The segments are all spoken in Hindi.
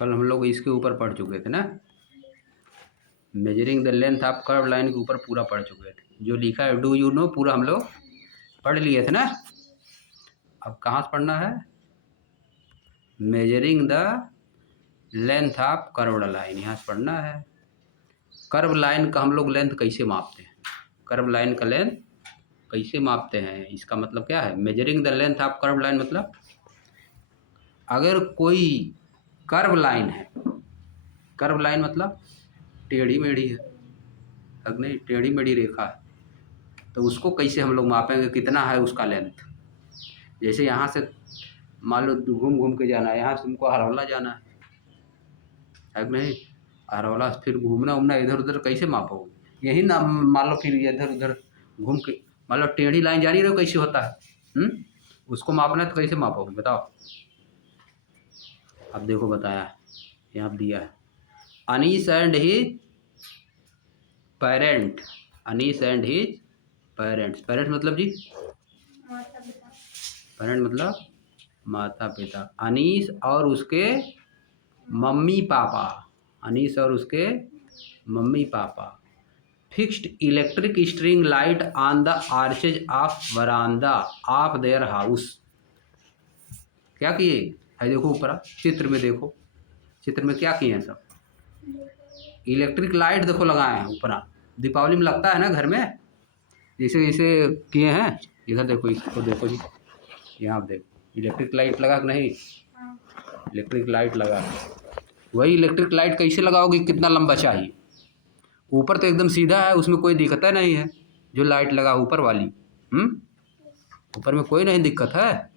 कल हम लोग इसके ऊपर पढ़ चुके थे ना, measuring the length of curve line के ऊपर पूरा पढ़ चुके थे। जो लिखा है डू यू नो पूरा हम लोग पढ़ लिए थे ना। अब कहाँ से पढ़ना है? Measuring the length of curved line, यहाँ से पढ़ना है। कर्व लाइन का हम लोग लेंथ कैसे मापते हैं? कर्व लाइन का लेंथ कैसे मापते हैं? इसका मतलब क्या है? Measuring the length of curve line मतलब अगर कोई कर्व लाइन है, कर्व लाइन मतलब टेढ़ी मेढ़ी है, अब नहीं टेढ़ी मेढ़ी रेखा है, तो उसको कैसे हम लोग मापेंगे? कितना है उसका लेंथ? जैसे यहाँ से मान लो घूम घूम के जाना है, यहाँ से तुमको हरौला जाना है नहीं, हरौला से फिर घूमना उमना इधर उधर कैसे मापोगे? यही ना मान लो फिर इधर उधर घूम के मान लो टेढ़ी लाइन जानी रहो कैसे होता है, उसको मापना है तो कैसे मापोगे बताओ? अब देखो बताया यहाँ दिया है, Anees and his parent, Anees and his parents, parents मतलब जी पेरेंट मतलब माता पिता, अनीस और उसके मम्मी पापा, अनीस और उसके mummy papa fixed electric string light on the arches of veranda of their house. क्या किए है? देखो ऊपर चित्र में, देखो चित्र में क्या किए हैं सब? इलेक्ट्रिक लाइट देखो लगाए हैं ऊपर, दीपावली में लगता है ना घर में, जैसे जैसे किए हैं। इधर देखो, इसको देखो जी, यहाँ देखो इलेक्ट्रिक लाइट लगा कि नहीं? इलेक्ट्रिक लाइट लगा। वही इलेक्ट्रिक लाइट कैसे लगाओगे? कितना लंबा चाहिए? ऊपर तो एकदम सीधा है, उसमें कोई दिक्कत नहीं है। जो लाइट लगा ऊपर वाली, ऊपर में कोई नहीं दिक्कत है।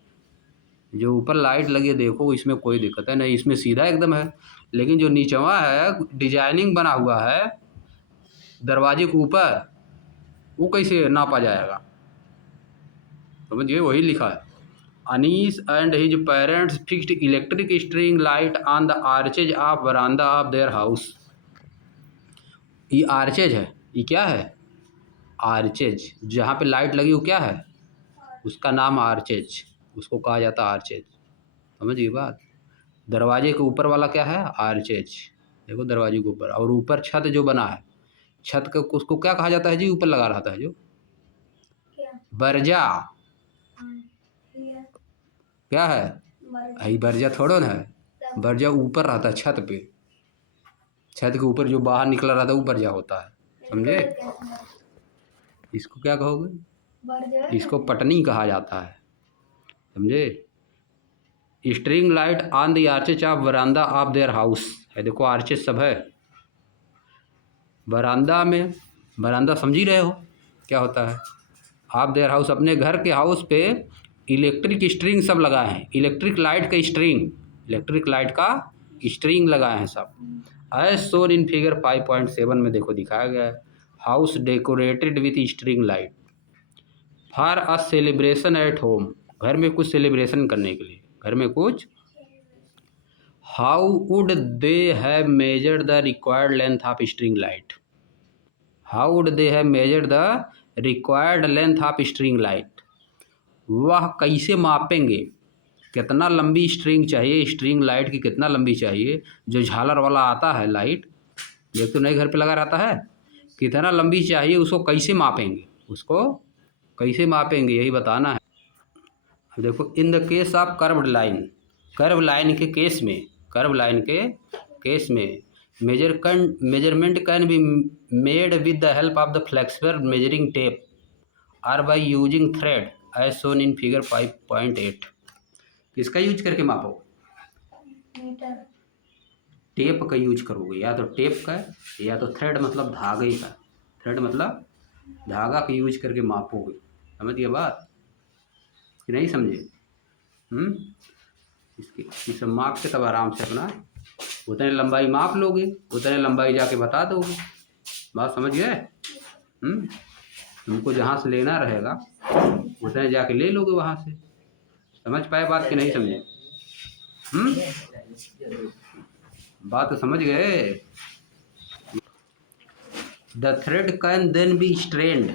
जो ऊपर लाइट लगी है देखो, इसमें कोई दिक्कत है नहीं, इसमें सीधा एकदम है। लेकिन जो नीचवा है डिजाइनिंग बना हुआ है दरवाजे के ऊपर, वो कैसे नापा जाएगा? समझिए, वही लिखा है, Anees and his parents fixed electric string light on the arches of veranda of their house. ये आर्चेज है, ये क्या है? आर्चेज, जहाँ पे लाइट लगी वो क्या है? उसका नाम आर्चेज, उसको कहा जाता है आर्चेज। समझिए बात। दरवाजे के ऊपर वाला क्या है? आर्चेज। देखो दरवाजे के ऊपर, और ऊपर छत जो बना है, छत का उसको क्या कहा जाता है जी? ऊपर लगा रहता है जो बरजा, क्या है? यही बरजा थोड़ो ना है, बरजा ऊपर रहता है छत पे, छत के ऊपर जो बाहर निकला रहता है वो बरजा होता है। समझे? इसको क्या कहोगे? इसको पटनी कहा जाता है। समझे? String light on the arches of veranda of their house है। देखो आर्चेज सब है बरामदा में, बरामदा समझ ही रहे हो क्या होता है? ऑफ देयर हाउस, अपने घर के हाउस पे इलेक्ट्रिक स्ट्रिंग सब लगाए हैं, इलेक्ट्रिक लाइट का स्ट्रिंग, इलेक्ट्रिक लाइट का स्ट्रिंग लगाए हैं सब, एज शोन इन फिगर 5.7 में देखो दिखाया गया है। House decorated with string light for a celebration at home, घर में कुछ सेलिब्रेशन करने के लिए, घर में कुछ। How would they have measured the required length of string light, how would they have measured the required length of string light, वह कैसे मापेंगे कितना लंबी स्ट्रिंग चाहिए, स्ट्रिंग लाइट की कितना लंबी चाहिए? जो झालर वाला आता है लाइट, जो तो नए घर पे लगा रहता है, कितना लंबी चाहिए उसको कैसे मापेंगे? उसको कैसे मापेंगे यही बताना है। देखो in the case of curved line, curve line के केस में, कर्व लाइन के केस में measurement can be made with the help of the flexible measuring tape और by using thread as shown in figure 5.8। किसका यूज करके मापो? टेप का यूज करोगे, या तो टेप का या तो थ्रेड मतलब धागे का, थ्रेड मतलब धागा का यूज करके मापोगे। समझ गए बात कि नहीं समझे? इसकी इसे माप के तब आराम से अपना उतने लंबाई माप लोगे, उतने लंबाई जाके बता दोगे। बात समझ गए? तुमको जहाँ से लेना रहेगा उतने जाके ले लोगे वहाँ से। समझ पाए बात कि नहीं समझे? बात तो समझ गए? The thread can then be strand,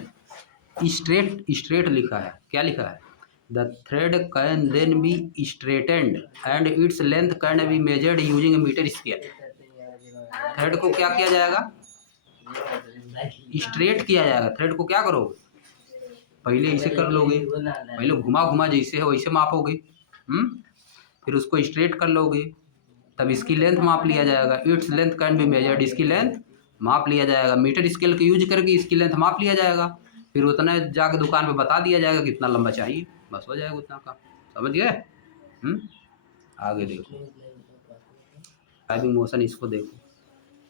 straight, straight लिखा है, क्या लिखा है? The thread can then be straightened and its length can be measured using a metre scale. Thread को क्या किया जाएगा? स्ट्रेट किया जाएगा। थ्रेड को क्या करो? पहले इसे कर लोगे, पहले घुमा घुमा जैसे है वैसे मापोगे, फिर उसको स्ट्रेट कर लोगे, तब इसकी लेंथ माप लिया जाएगा। It's length can be measured, इसकी लेंथ माप लिया जाएगा। मीटर स्केल का यूज करके इसकी लेंथ माप लिया जाएगा, फिर उतना जाके दुकान पे बता दिया जाएगा कितना लंबा चाहिए, बस हो जाएगा उतना का। समझ गए? आगे देखो डिस्क्राइबिंग मोशन, इसको देखो।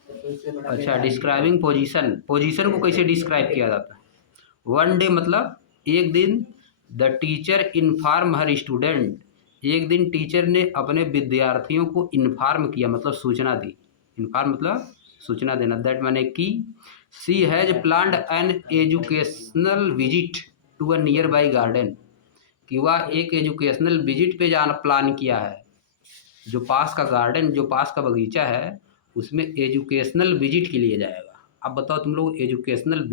अच्छा, डिस्क्राइबिंग पोजीशन, पोजीशन को कैसे डिस्क्राइब किया जाता है? वन डे मतलब एक दिन, the teacher inform her student, एक दिन टीचर ने अपने विद्यार्थियों को इन्फॉर्म किया मतलब सूचना दी। इन्फॉर्म मतलब सूचना देना। दैट माने कि she has planned an educational visit to a nearby garden, कि वह एक एजुकेशनल विजिट पे जाना प्लान किया है। जो पास का गार्डन, जो पास का बगीचा है, उसमें एजुकेशनल विजिट के लिए जाएगा। अब बताओ तुम लोग एजुकेशनल